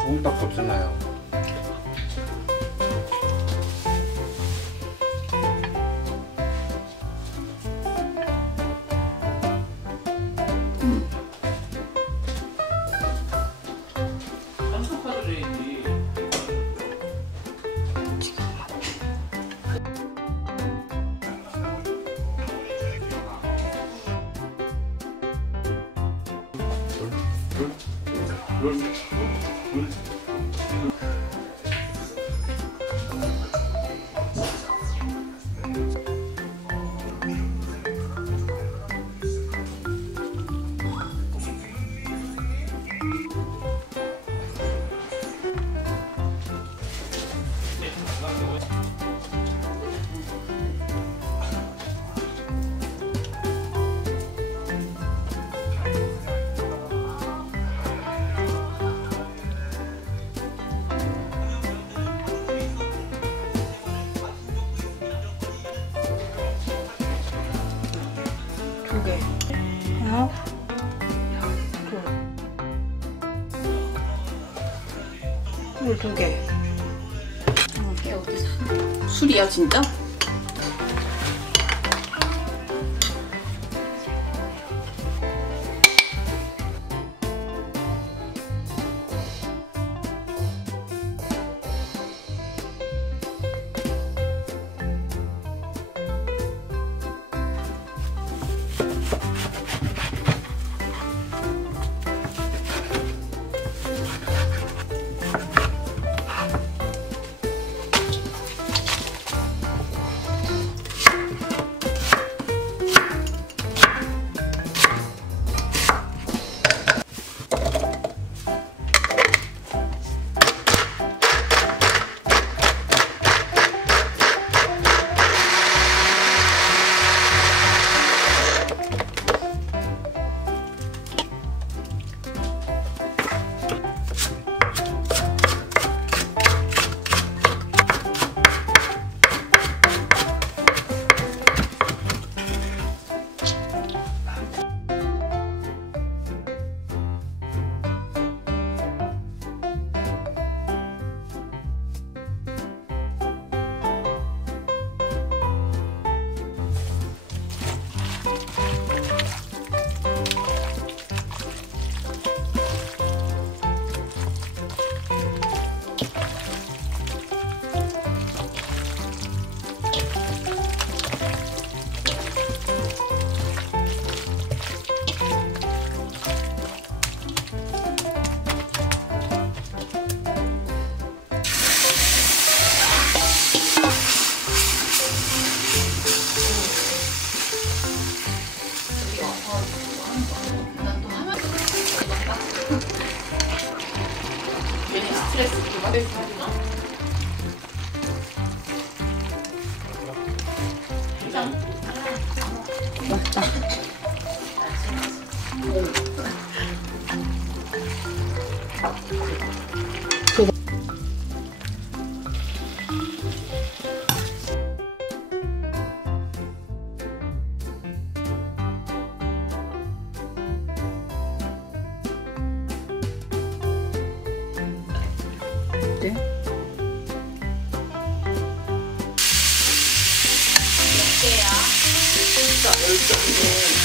소금밖에 없잖아요. 두 개. 하나, 둘. 물 두 개. 이게 어디서? 술이야 진짜? 맛있다. 어때? 진짜 10개인데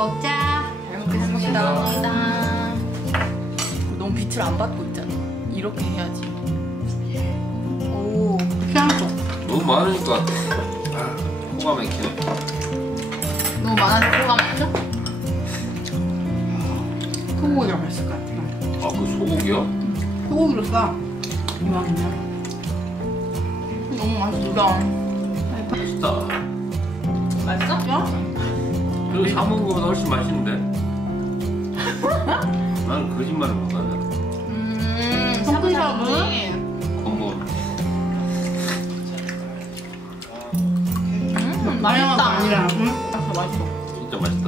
먹자. 잘 먹겠습니다. 너무 빛을 안 받고 있잖아. 이렇게 해야지. 오, 피아노. 너무 많으니까 코가 막히네. 너무 많아서 코가 막혀? 소고기랑 맛있을 것 같아. 아, 그 소고기요? 소고기로 싸. 이왕이면. 너무 맛있다. 맛있다. 맛있어? 야? 그리고 사 먹은 거보다 훨씬 맛있는데? 나는 거짓말을 못하네. 샤브샤브? 건보. 맛있다. 아니라. 맛있어. 진짜 맛있다.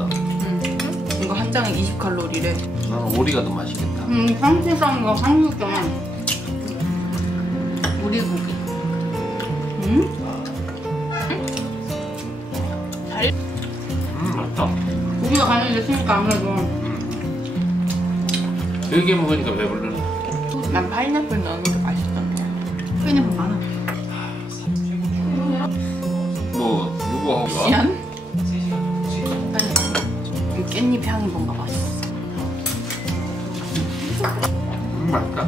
이거 한 장에 20칼로리래. 나는 오리가 더 맛있겠다. 상추쌈과 삼겹살. 오리고기. 맛있다. 고기가 간이 됐으니까 아무래도. 되게 먹으니까 배불러네. 난 파인애플 넣는 게 맛있다. 파인애플 많아. 뭐 누구하고 가? 미안? 이 깻잎 향이 뭔가 맛있어. 맛있다.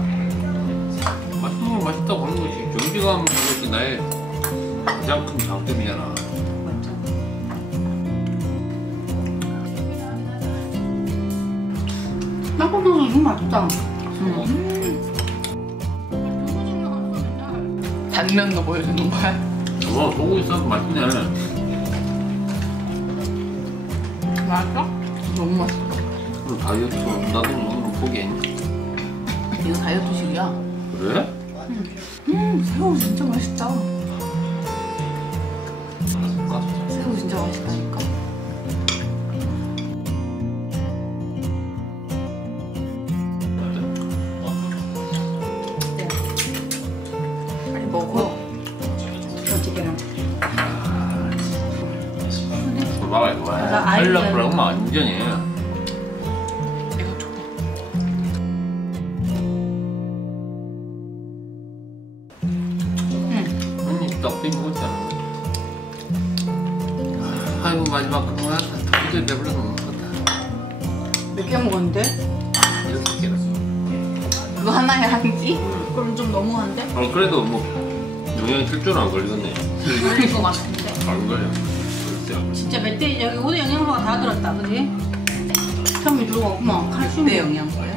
맛있는 건 맛있다고 하는 거지. 정직함 그것이 나의 가장 큰 장점이잖아. 땅콩소스 너무 맛있다. 단면도 보여주는 거야? 소고기 싸서 맛있네. 맛있어? 너무 맛있어. 그럼 다이어트 나도 오늘 포기했니? 이거 다이어트식이야. 그래? 새우 진짜 맛있다. 새우 진짜 맛있다니까. 네. 빨리 먹어. 어찌게나. 막아야 돼. 하려고 하면 완전히. 이거 줘. 언니 떡볶이 먹었잖아. 아이고 마지막 그거 하나 도저히 배불러서 못 먹었다. 몇 개 먹었는데? 6개라. 그거 하나에 한 끼? 그럼 좀 너무한데? 그래도 뭐 영양이 필조는 안 걸리겠네. 걸릴 것 같은데. 안 걸려. 진짜 멧돼지 여기 오늘 영양소가 다 들었다, 그지? 비타민 들어가구만. 칼슘 영양소야?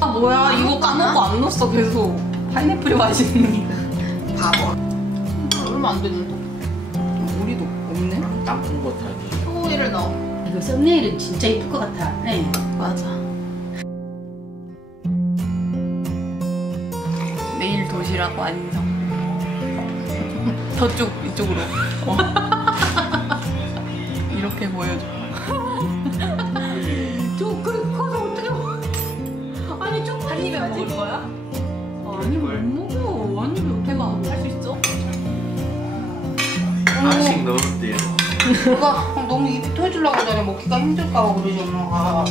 아 뭐야 이거 까먹고 안 넣었어 계속. 파인애플이 맛있는 바보. 얼마 안 됐는데. 우리도 없네. 땅콩 버터지. 소고기를 넣어. 이거 썸네일은 진짜 이쁠 것 같아. 네. 맞아. 내일 도시락 완성. 저쪽 이쪽으로. 이렇게 보여줘. 저 그렇게 커서 어떻게 먹어? 아니 좀 한 입에 먹을 거야? 아니 못 먹어. 아니 왜 해봐. 할 수 있어? 아직 넣었는데. 누가 너무 입이 터지려고 전에 먹기가 힘들까 봐 그러지 엄마가.